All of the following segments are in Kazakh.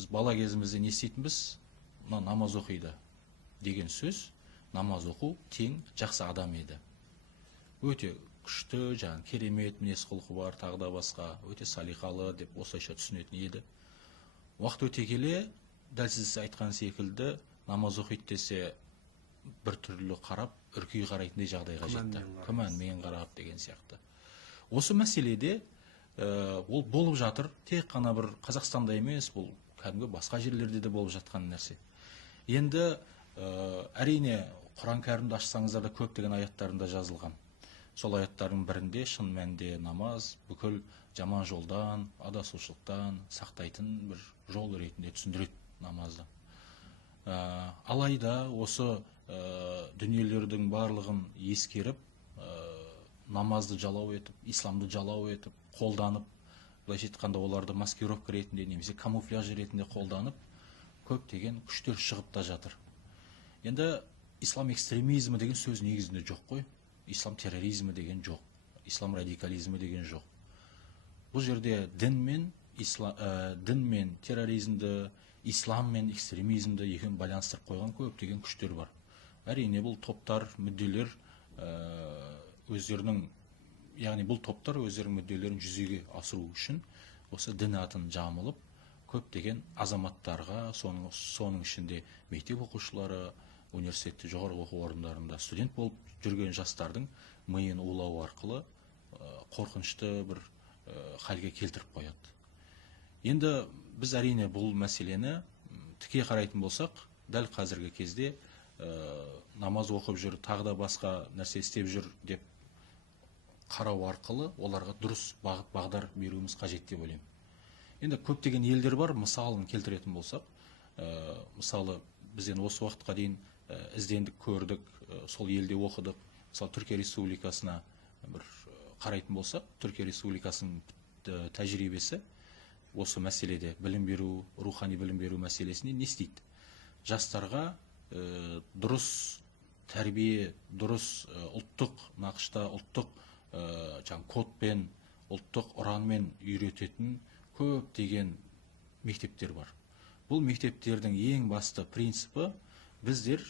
біз бала кезімізде не естейтінбіз? Мына намаз оқиды деген сөз, намаз оқу тең жақсы адам еді. Өте күшті, жаңағы керемет мінез құлқы бар, тағы да басқа, өте салиқалы деп осылайша түсінетін еді. Уақыт өте келе, дәл сіз айтқан секілді, намаз оқиды десе бір түрлі қарап, үркей қарайтындай жағдайға жетті. Күмәнмен қарап деген сияқты. Осы мәселеде ол болып жатыр, тек қана бір Қазақстанда емес, бұл кәдімгі басқа жерлерде де болып жатқан нәрсе. Енді әрине Құран кәрімді ашсаңыздар да көптеген аяттарында жазылған. Сол аяттардың бірінде шын мәнінде намаз бүкіл жаман жолдан, адасушылықтан сақтайтын бір жол ретінде түсіндіреді намазды. Алайда осы дүниелердің барлығын ескеріп, намазды жалау етіп, исламды жалау етіп, қолданып, былайша айтқанда оларды маскировка ретінде немесе камуфляж ретінде қолданып, көптеген күштер шығып та жатыр. Енді ислам экстремизмі деген сөз негізінде жоқ қой. Ислам терроризмі деген жоқ. Ислам радикализмі деген жоқ. Бұл жерде дін мен терроризмді, ислам мен экстремизмді екеуін байланыстырып қойған көптеген күштер бар. Әрине бұл топтар, мүдделер өздерінің, яғни бұл топтар өздерінің мүдделерін жүзеге асыру үшін осы дін атын жамылып, көптеген азаматтарға, соның ішінде мектеп оқушылары, университетте, жоғарғы оқу орындарында студент болып жүрген жастардың миын улау арқылы қорқынышты бір халге келтіріп қояды. Енді біз әрине бұл мәселені тіке қарайтын болсақ, дәл қазіргі кезде намаз оқып жүр, тағы да басқа нәрсе істеп жүр деп қарау арқылы оларға дұрыс бағыт бағдар беруіміз қажет деп ойлаймын. Енді көптеген елдер бар, мысалын келтіретін болсақ, мысалы біз енді осы уақытқа дейін іздендік, көрдік, сол елде оқыдық. Мысалы Түркия Республикасына бір қарайтын болсақ, Түркия Республикасының тәжірибесі осы мәселеде білім беру, рухани білім беру мәселесіне не істейді? Жастарға дұрыс тәрбие, дұрыс ұлттық нақышта, ұлттық кодпен, ұлттық ұранмен үйрететін көптеген мектептер бар. Бұл мектептердің ең басты принципі біздер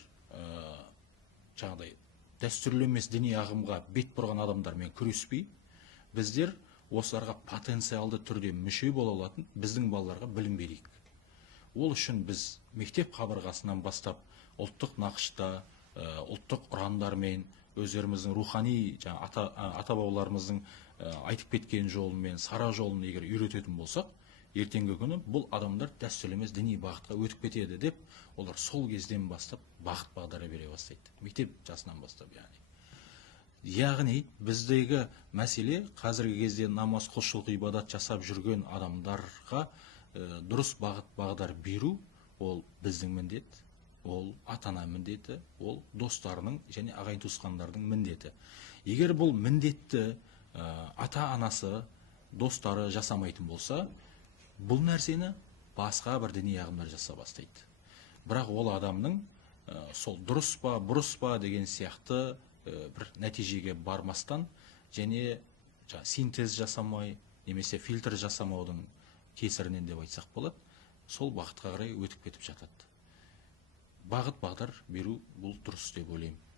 дәстүрлі емес діни ағымға бет бұрған адамдармен күреспей, біздер осыларға потенциалды түрде мүше бола алатын біздің балаларға білім берейік. Ол үшін біз мектеп қабырғасынан бастап ұлттық нақышта, ұлттық ұрандармен, өздеріміздің рухани ата-бабаларымыздың айтып кеткен жолымен, сара жолын егер үйрететін болсақ, ертеңгі күні бұл адамдар дәстүрлі емес діни бағытқа өтіп кетеді деп, олар сол кезден бастап бағыт бағдара бере бастайды. Мектеп жасынан бастап, яғни біздегі мәселе қазіргі кезде намаз, құлшылық, ибадат жасап жүрген адамдарға дұрыс бағыт бағдар беру, ол біздің міндет, ол ата-ана міндеті, ол достарының және ағайын туысқандардың міндеті. Егер бұл міндетті ата-анасы, достары жасамайтын болса, бұл нәрсені басқа бір діни ағымдар жаса бастайды. Бірақ ол адамның сол дұрыс па, бұрыс па деген сияқты бір нәтижеге бармастан және синтез жасамай, немесе фильтр жасамаудың кесірінен деп айтсақ болады, сол бағытқа қарай өтіп кетіп жатады. Бағыт бағдар беру бұл дұрыс деп ойлаймын.